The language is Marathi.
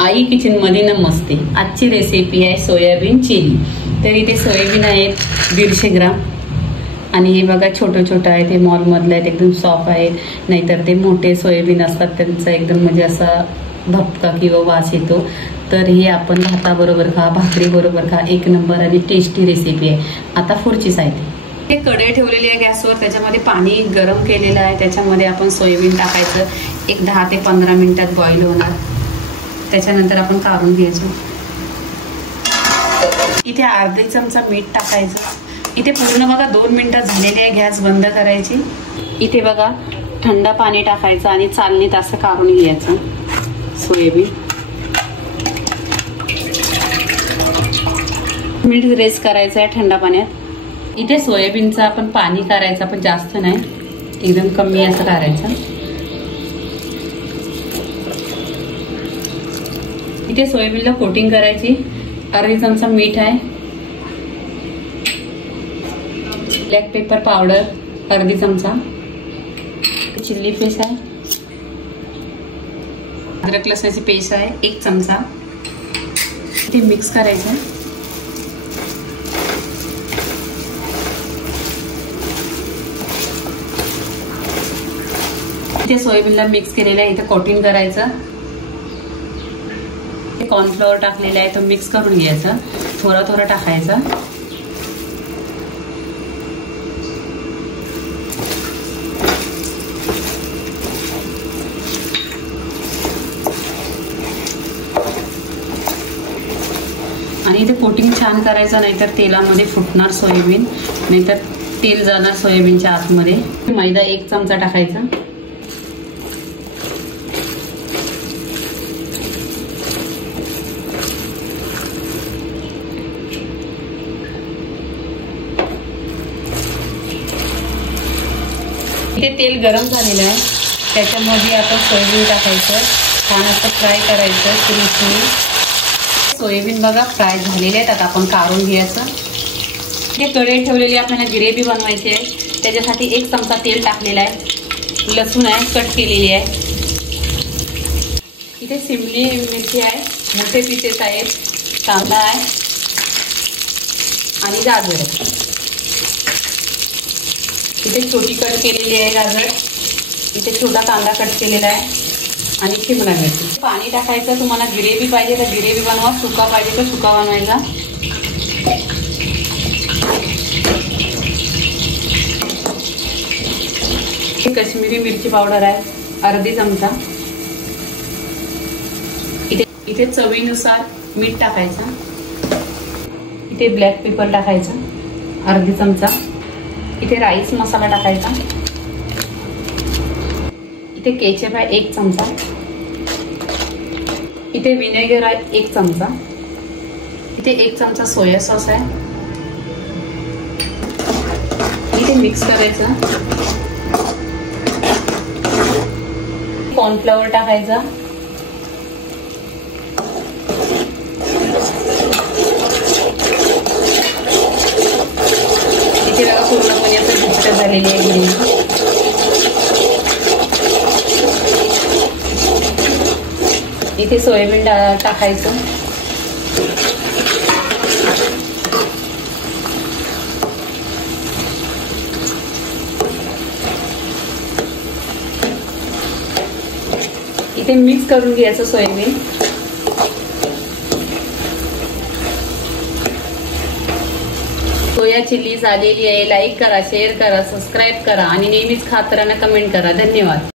आई किचन मध्ये नमस्ते। आजची रेसिपी आहे सोयाबीन चिली। तर इथे सोयाबीन आहेत 150 ग्राम आणि हे बघा छोटे छोटे आहेत, हे मॉल मधले आहेत, एकदम सॉफ्ट आहेत, नाहीतर ते मोठे सोयाबीन असतात त्यांचा एकदम म्हणजे असा भपका किंवा वास येतो। तर हे आपण भाताबरोबर खा, भाकरी बरोबर खा, एक नंबर आणि टेस्टी रेसिपी आहे। आता पुढची साहित्य, हे कढई ठेवलेली आहे गॅसवर, त्याच्यामध्ये पाणी गरम केलेलं आहे, त्याच्यामध्ये आपण सोयाबीन टाकायचं, एक 10 ते 15 मिनिटात बॉईल होणार, त्याच्यानंतर आपण काढून घ्यायचं। इथे अर्धा चमचा मीठ टाकायचं। इथे पूर्ण बघा 2 मिनिटं झालेले आहे, गॅस बंद करायची। इथे बघा थंड पाणी टाकायचं आणि चालणीत असं काढून घ्यायचं सोयाबीन। मिनिट रेस्ट करायचं आहे थंड पाण्यात। इथे सोयाबीनचं आपण पाणी करायचं, पण जास्त नाही, एकदम कमी असं करायचं। इथे सोयाबीनला कोटिंग करायची, अर्धा चमचा मीठ आहे, ब्लॅक पेपर पावडर अर्धा चमचा, चिल्ली पेस्ट आहे, अद्रक लसणाची पेस्ट आहे 1 चमचा। इथे मिक्स करायचं। इथे सोयाबीनला मिक्स केलेलं आहे, इथे कोटिंग करायचं। कॉर्नफ्लोअर टाकलेला आहे, तो मिक्स करून घ्यायचा, थोडा थोडा टाकायचा। आणि इथे कोटिंग छान करायचं, नाहीतर तेलामध्ये फुटणार सोयाबीन, नाहीतर तेल जाणार सोयाबीनच्या आतमध्ये। मैदा 1 चमचा टाकायचा। इथे तेल गरम झालेलं आहे, त्याच्यामध्ये आपण सोयाबीन टाकायचं, छान असं फ्राय करायचं क्रिस्पी। सोयाबीन बघा फ्राय झालेले आहेत, आता आपण काढून घ्यायचं। इथे कढई ठेवलेली आपल्याला ग्रेव्ही बनवायची आहे, त्याच्यासाठी 1 चमचा तेल टाकलेला आहे, लसूण आहे कट केलेली आहे, इथे शिमली मिरची आहे, मोठे पीसेस आहेत, कांदा आहे आणि गाजर आहे, इथे छोटी कट केलेली आहे गाजर, इथे छोटा कांदा कट केलेला आहे आणि शिमला मिरची। पाणी टाकायचं, तुम्हाला ग्रेव्ही पाहिजे तर ग्रेव्ही बनवा, सुका पाहिजे तर सुका बनवायचा। कश्मीरी मिरची पावडर आहे अर्धा चमचा। इथे चवीनुसार मीठ टाकायचं। इथे ब्लॅक पेपर टाकायचा अर्धा चमचा। इथे राईस मसाला टाकायचा। इथे केचप आहे 1 चमचा। इथे विनेगर आहे 1 चमचा। इथे 1 चमचा सोया सॉस आहे। इथे मिक्स करायचं। कॉर्नफ्लॉवर टाकायचा। इथे बघा पूर्णपणे असं घट्ट झालेली आहे ग्रेव्ही। इथे सोयाबीन टाकायचं। इथे मिक्स करून घ्यायचं सोयाबीन। सोया चिली झालेली आहे। लाईक करा, शेअर करा, सबस्क्राईब करा आणि नेहमीच खात राहा, कमेंट करा। धन्यवाद।